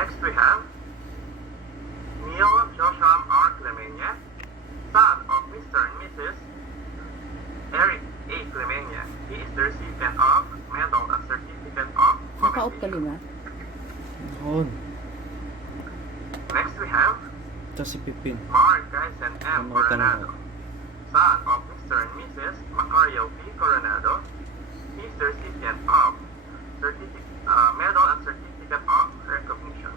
Next we have Neil Joshua R. Clemenya, son of Mr. and Mrs. Eric A. Clemenya. He is the recipient of medal and certificate of Nakaop ka commendation. lima. Noon. Next we have Ito si Pipin. Mark Geisen M. Ano ka tanong? Coronado, son of Mr. and Mrs. Macario P. Coronado. He is the recipient of medal and certificate of recognition.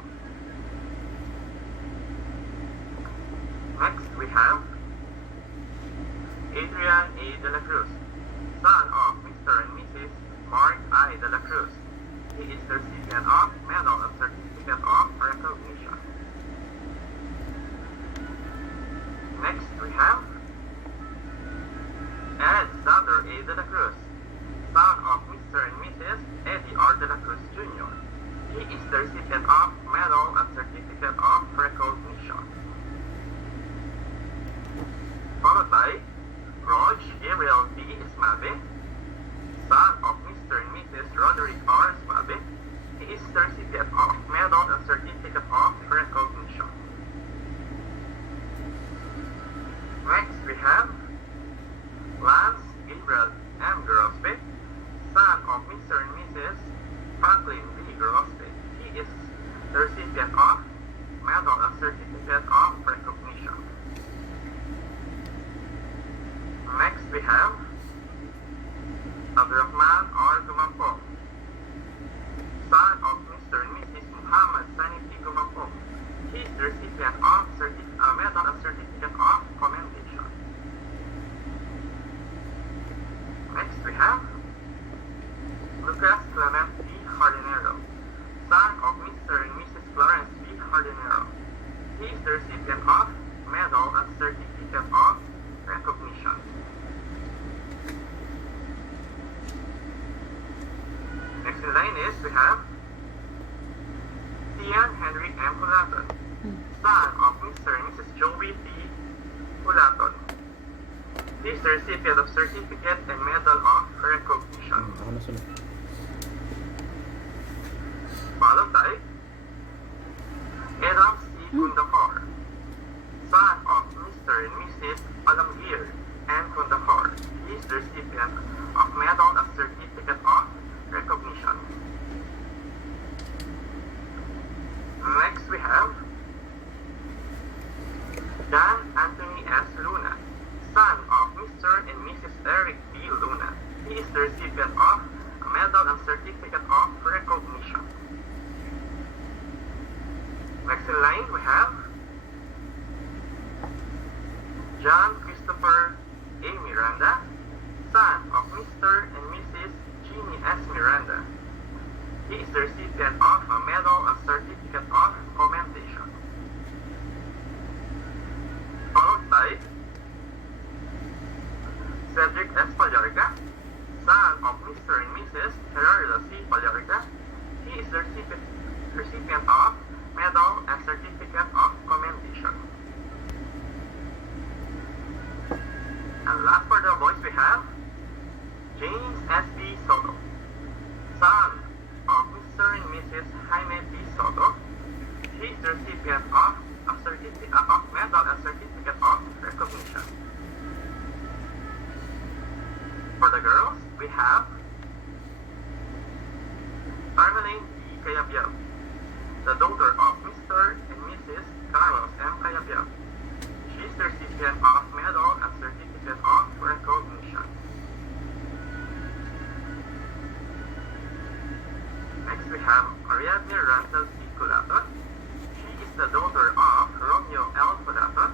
Next we have Adrian A. De La Cruz, son of Mr. and Mrs. Mark I. De La Cruz. He is the recipient of medal and certificate of recognition. Next we have Ed Zander A. De La Cruz, son of Mr. and Mrs. Eddie R. De La Cruz Jr. He is the recipient of medal and certificate of recognition. Followed by Rog Gabriel D. Ismabe, son of Mr. and Mrs. Roderick R. Ismabe. He is the recipient of medal and certificate of recognition. Next we have Lance Gabriel M. Grosbeck, son of Mr. and Mrs. Franklin B. Grosbeck. He is the recipient of medal and certificate of recognition. Next we have Abdurrahman R. Gumampong, son of Mr. and Mrs. Muhammad Sani P. Gumampong. He is the recipient of medal and certificate of commendation. Next we have Lucas Clement P. Jardinero, son of Mr. and Mrs. Florence P. Jardinero. He is the recipient of medal and certificate of recognition. Next in line is we have Tian Henry M. Hulaton, son of Mr. and Mrs. Joey P. Hulaton. He is the recipient of certificate and medal of recognition. Ako na sunod. Followed by Adam C. Kundakar, son of Mr. and Mrs. Alamgir and Kundakar. He is the recipient of medal and certificate of recognition. Next we have John Anthony S. Luna, son of Mr. and Mrs. Eric B. Luna. He is the recipient of a medal and certificate of recognition. Next in line we have John Christopher A. Miranda, son of Mr. and Mrs. Jeannie S. Miranda. He is the recipient of a medal and certificate of commendation. Followed by Cedric S. Pallarga, son of Mr. and Mrs. Gerardo C. Pallarga. He is the recipient of medal and certificate of commendation. And last for the boys we have James S. B. Soto, son of Mr. and Mrs. Jaime B. Soto. He is the recipient of medal and certificate of recognition. For the girls, we have Armeline D. Cayabyab, the daughter of Mr. and Mrs. Carlos M. Cayabyab. She is the recipient of medal and certificate of recognition. Next we have Ariadne Russell C. Culaton. She is the daughter of Romeo L. Culaton.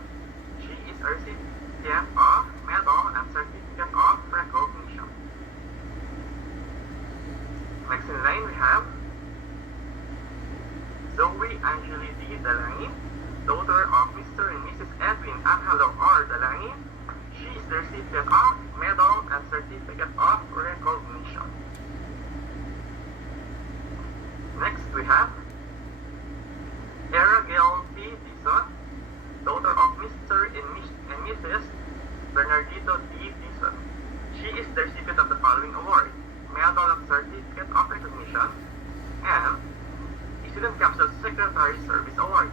She is a recipient of medal and certificate of recognition. Next in line we have Zoe Angeli D. Dalangin, daughter of Mr. and Mrs. Edwin Angelo R. Dalangin. She is the recipient of medal and certificate of recognition. Next we have Era Gail P. Dizon, daughter of Mr. and Mrs. Bernardito D. Dizon. She is the recipient of the following award: Medal and Certificate of Recognition and Student Council Second Military Service Award.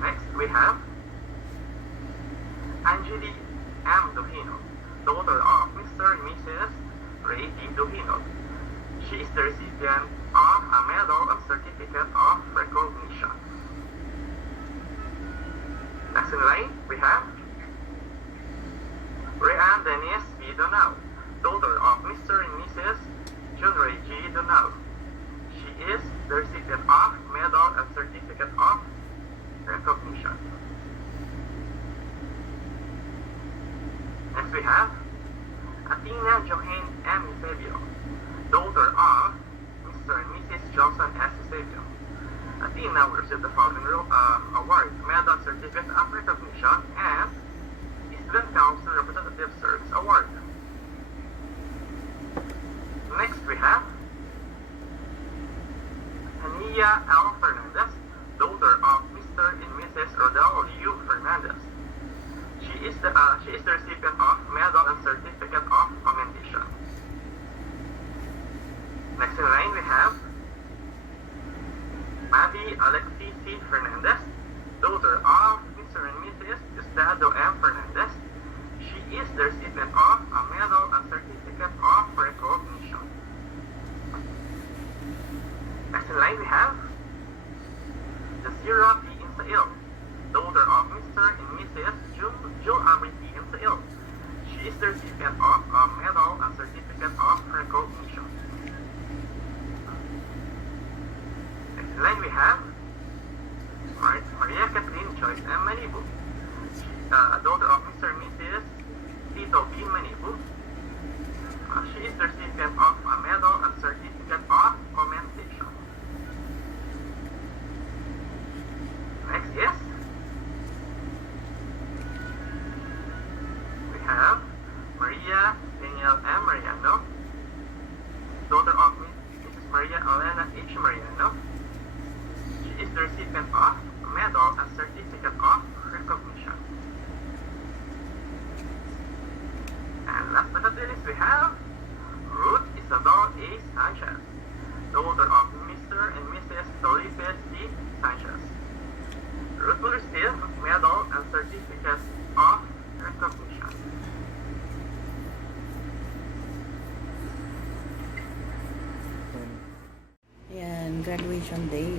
Next, we have Angeli M. Duhino, daughter of Mr. and Mrs. Ray D. Duhino. She is the recipient of a medal and certificate of recognition. Next in line, we have Rayanne Denise B. Donau, daughter of Mr. and Mrs. John Ray G. Donau. She is the recipient of medal and certificate of recognition. Next we have Athena Johanne M. Eusebio, daughter of Mr. and Mrs. Johnson S. Eusebio. Athena will receive the following award, medal, certificate of recognition, and Student Council Representative Service Award. Next we have Hania L. Fernandez, daughter of Mr. and Mrs. Rodel U. Fernandez. She is the recipient of medal and certificate of commendation. Next in line we have Maddie Alexi C. Fernandez, daughter of Mr. and Mrs. Estado M. Fernandez. She is the recipient of a medal and certificate of recognition. Next in line we have Jasira P. Insail, daughter of Mr. and Mrs. Jill Amri P. Insail. She is the recipient of a medal and certificate of recognition. Next in line we have Maria Kathleen Joyce M. Manibu, daughter of Mr. and Mrs. Tito B. Manibu. She is the recipient of a medal and certificate of commendation. Next is we have Maria Daniel M. Mariano, daughter of Mrs. Maria Elena H. Mariano. She is the recipient of a medal and certificate of recognition. And last but not least, we have Ruth Isabel A. Sanchez, daughter of Mr. and Mrs. Felipe C. Sanchez. Ruth will receive medal and certificate of recognition. Ayan, graduation day.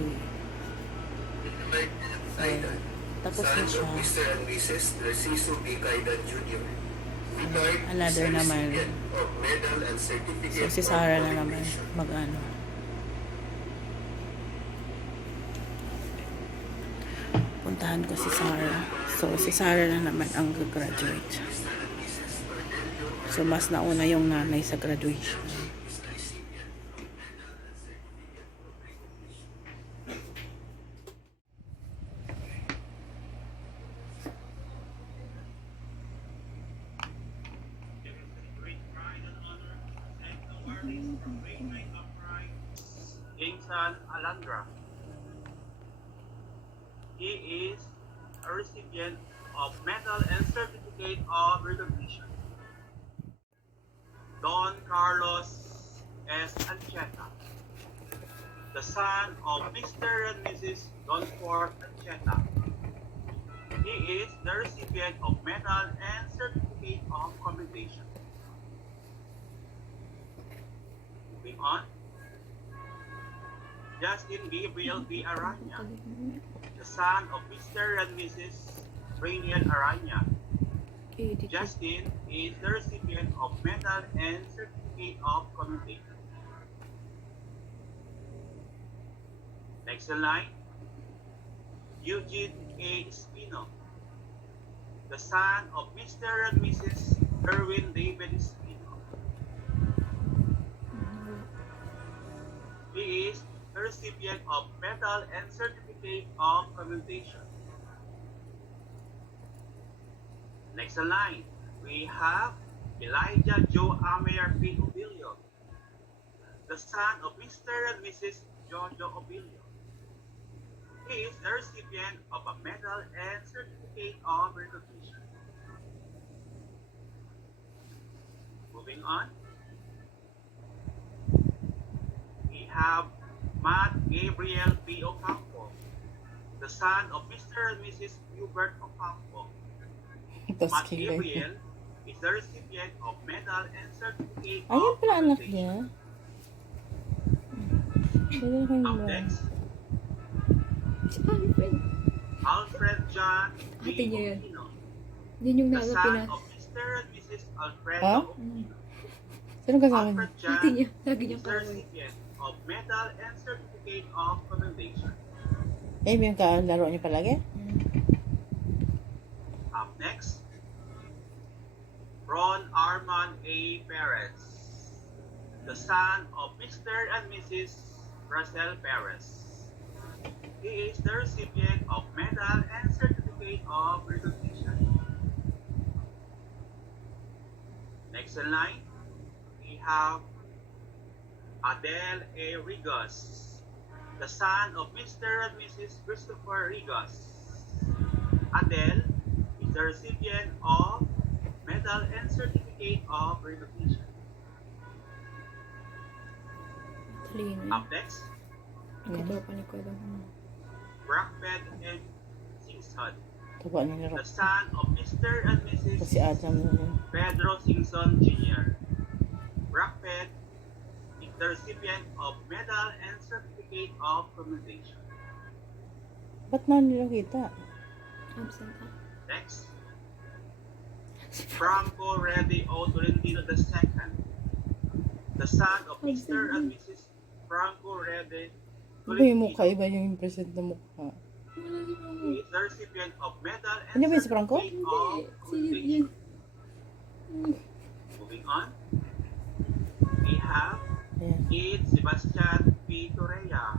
Ayan, tapos na Son siya. of Mr. and Mrs. Narciso B. Caydan Jr. Retired Another is naman. recipient of medal and So, certificate si of Sarah na naman commendation. mag-ano. Puntahan ko si Sarah. So, si Sarah na naman ang graduate. So, mas nauna yung nanay sa graduation. Jameson Alandra. He is a recipient of medal and certificate of recognition. Don Carlos S. Ancheta, the son of Mr. and Mrs. Don Ford Ancheta. He is the recipient of medal and certificate of commendation. Moving on. Justin Gabriel B. Aranya, the son of Mr. and Mrs. Rainier Aranya. Justin is the recipient of medal and certificate of commendation. Next in line, Eugene A. Espino, the son of Mr. and Mrs. Erwin David Espino. He is the recipient of medal and certificate of commendation. Next in line, we have Elijah Joe Amer P. Obilio, the son of Mr. and Mrs. Jojo Obilio. He is the recipient of a medal and certificate of recognition. Moving on, we have Matt Gabriel P. Ocampo, the son of Mr. and Mrs. Hubert Ocampo. Tapos Matt kilay. Gabriel is the recipient of medal and certificate Ayun of pala anak commendation. niya. Sino Up mo? next, Si Alfred. Alfred John B. Ate niya yan. Occhino, Yun yung the nasa son Pinas. of Mr. and Mrs. Alfredo Ha? Occhino. Sino kasama niya? Alfred John Ate niya. Lagi is niyang the kaway. recipient of medal and certificate of commendation. Eh, yung kalaro niya palagi? Up next, Ron Armand A. Perez, the son of Mr. and Mrs. Russell Perez. He is the recipient of medal and certificate of recognition. Next in line, we have Adele A. Rigas, the son of Mr. and Mrs. Christopher Rigas. Adele is the recipient of medal and certificate of recognition. Talino. Up next, Katropa ni Kuya. Brockbed and Singson, Taba niya laro. the son of Mr. and Mrs. Kasi Adam na yun. Pedro Singson Jr. Brockbed is the recipient of medal and certificate of commendation. Ba't na nila kita? Absent ah. Next, Franco Reddy O. Tolentino II, the son of Mr. and Mrs. Franco Reddy Iba yung mukha, Tolentino. iba yung present na mukha. Wala si Franco. He is the recipient of medal and Hindi ba yung si Franco? certificate of Hindi. Si commendation. yun. Moving on, we have Ayan. Kid Sebastian P. Torreya,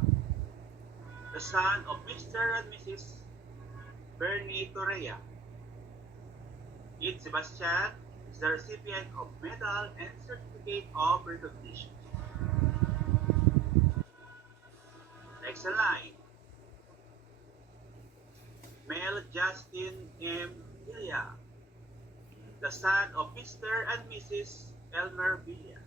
the son of Mr. and Mrs. Bernie Torreya. Kid Sebastian is the recipient of medal and certificate of recognition. Next in line, Mel Justin M. Villa, the son of Mr. and Mrs. Elmer Villa.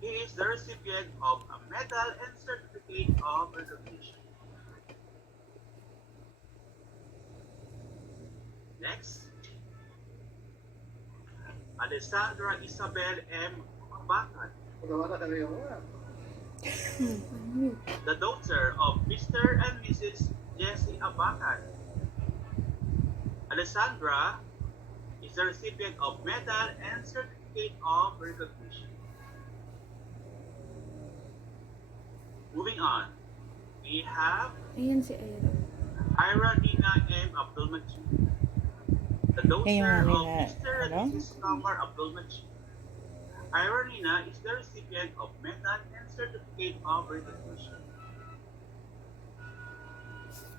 He is the recipient of a medal and certificate of recognition. Next, Alessandra Isabel M. Abacan, the daughter of Mr. and Mrs. Jesse Abacan. Alessandra is the recipient of medal and certificate of recognition. Moving on, we have Ayan si Ira. Ira Dina M. Abdul Majid, the daughter Ngayon, of Nina, Mr. and ano? Mrs. Kamar Abdul Majid. Ira Dina is the recipient of medal and certificate of recognition.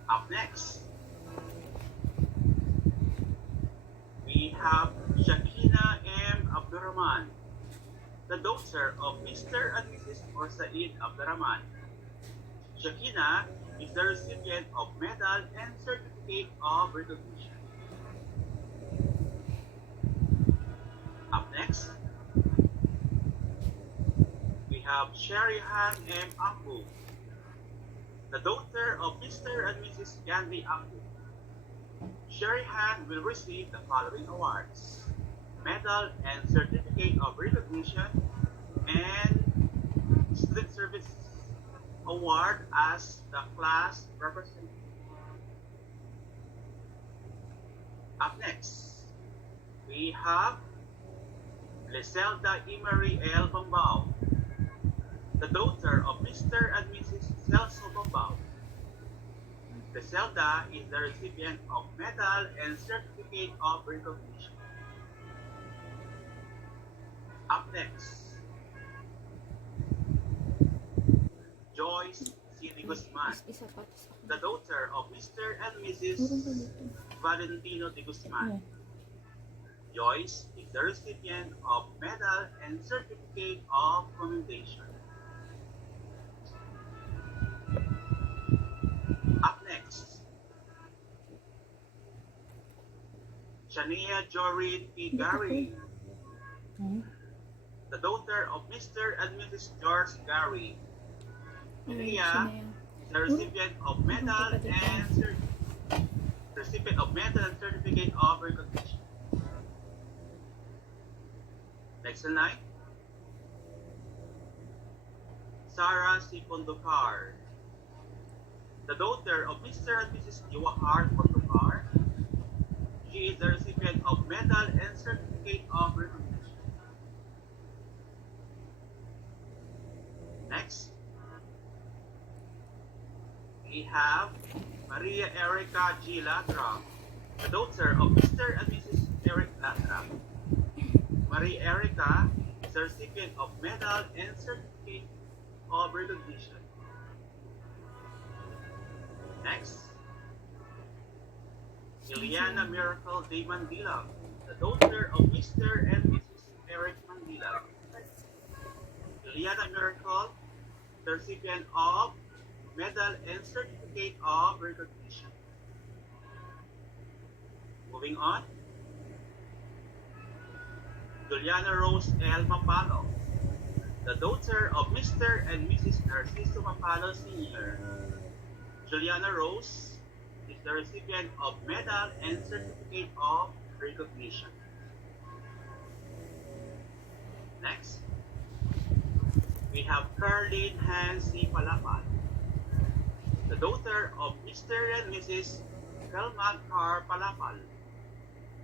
Up next, we have Shakina M. Abdurrahman, the daughter of Mr. and Mrs. Orsaid Abdurrahman. Shakina is the recipient of medal and certificate of recognition. Up next, we have Sherihan M. Ambu, the daughter of Mr. and Mrs. Gandhi Ambu. Sherihan will receive the following awards: medal and certificate of recognition and student service award as the class representative. Up next, we have Leselda Emery L. Bambao, the daughter of Mr. and Mrs. Celso Bambao. Leselda is the recipient of medal and certificate of recognition. Up next, Joyce C. D. Guzman, Isa pa. Isa pa. the daughter of Mr. and Mrs. Meron pa dito. Valentino de Guzman. Joyce is the recipient of medal and certificate of commendation. Up next, Shania Jorin P. Gary, Hmm? the daughter of Mr. and Mrs. George Gary. Ay, Leah sino yan? is the recipient of medal and certificate of recognition. Next in line. Sarah C. Condokar, the daughter of Mr. and Mrs. Iwahar Condokar. She is the recipient of medal and certificate of recognition. Next, we have Maria Erica G. Latra, the daughter of Mr. and Mrs. Eric Latra. Maria Erica is the recipient of medal and certificate of recognition. Next, Ileana Miracle de Mandila, the daughter of Mr. and Mrs. Eric Mandila. Ileana Miracle, the recipient of medal and certificate of recognition. Moving on, Juliana Rose L. Mapalo, the daughter of Mr. and Mrs. Narciso Mapalo Sr. Juliana Rose is the recipient of medal and certificate of recognition. Next, we have Carlene Hansi Palapal, the daughter of Mr. and Mrs. Helman Car Palapal.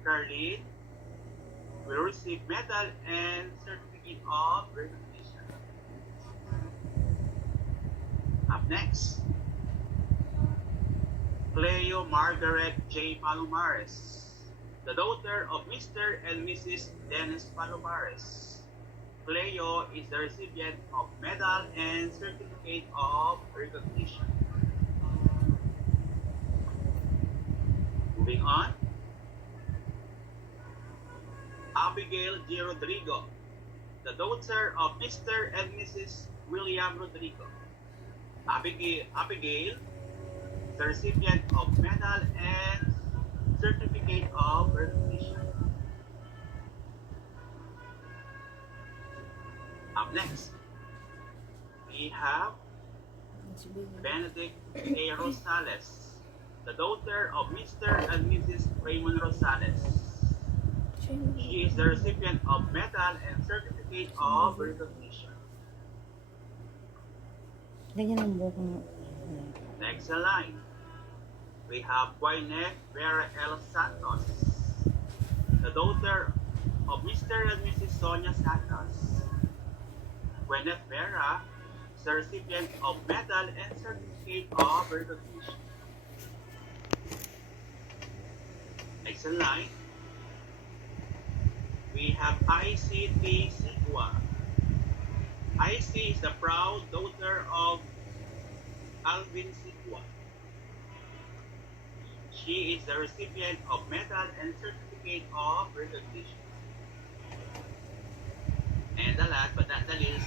Carlene will receive medal and certificate of recognition. Up next, Cleo Margaret J. Palomares, the daughter of Mr. and Mrs. Dennis Palomares. Cleo is the recipient of medal and certificate of recognition. Moving on, Abigail G. Rodrigo, the daughter of Mr. and Mrs. William Rodrigo. Abigail is the recipient of medal and certificate of recognition. Up next, we have Benedict A. Rosales, the daughter of Mr. and Mrs. Raymond Rosales. She is the recipient of medal and certificate of recognition. Ganyan ang buhok mo. Next in line, we have Gwyneth Vera L. Santos, the daughter of Mr. and Mrs. Sonia Santos. Gwyneth Vera is the recipient of medal and certificate of recognition. Next in line, we have ICT Sigua. IC is the proud daughter of Alvin Sigua. She is the recipient of medal and certificate of recognition. And the last but not the least,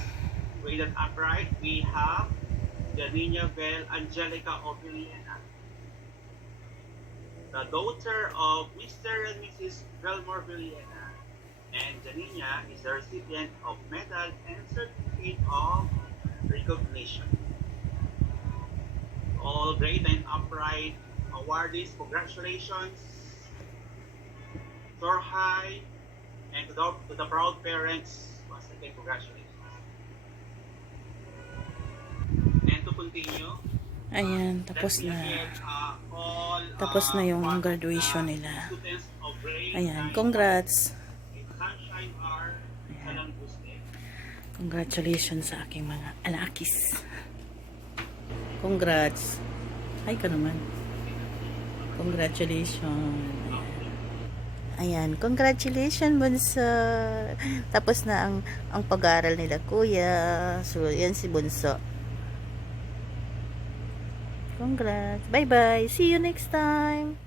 waited upright, we have Janina Bell Angelica Oviliena, the daughter of Mr. and Mrs. Belmore Villena. And Janina is the recipient of medal and certificate of recognition. All great and upright awardees, congratulations. Soar high, and to the proud parents, once again, congratulations. And to continue, Ayan, tapos let's na. get, all, Tapos na yung part of graduation the nila. students of grade Ayan, 9 congrats. in Sunshine R. Salambuste. Congratulations sa aking mga alakis. Congrats. Ay ka naman. Congratulations. Ayan, congratulations Bunso. Tapos na ang pag-aaral nila kuya. So, yan si Bunso. Congrats. Bye-bye. See you next time.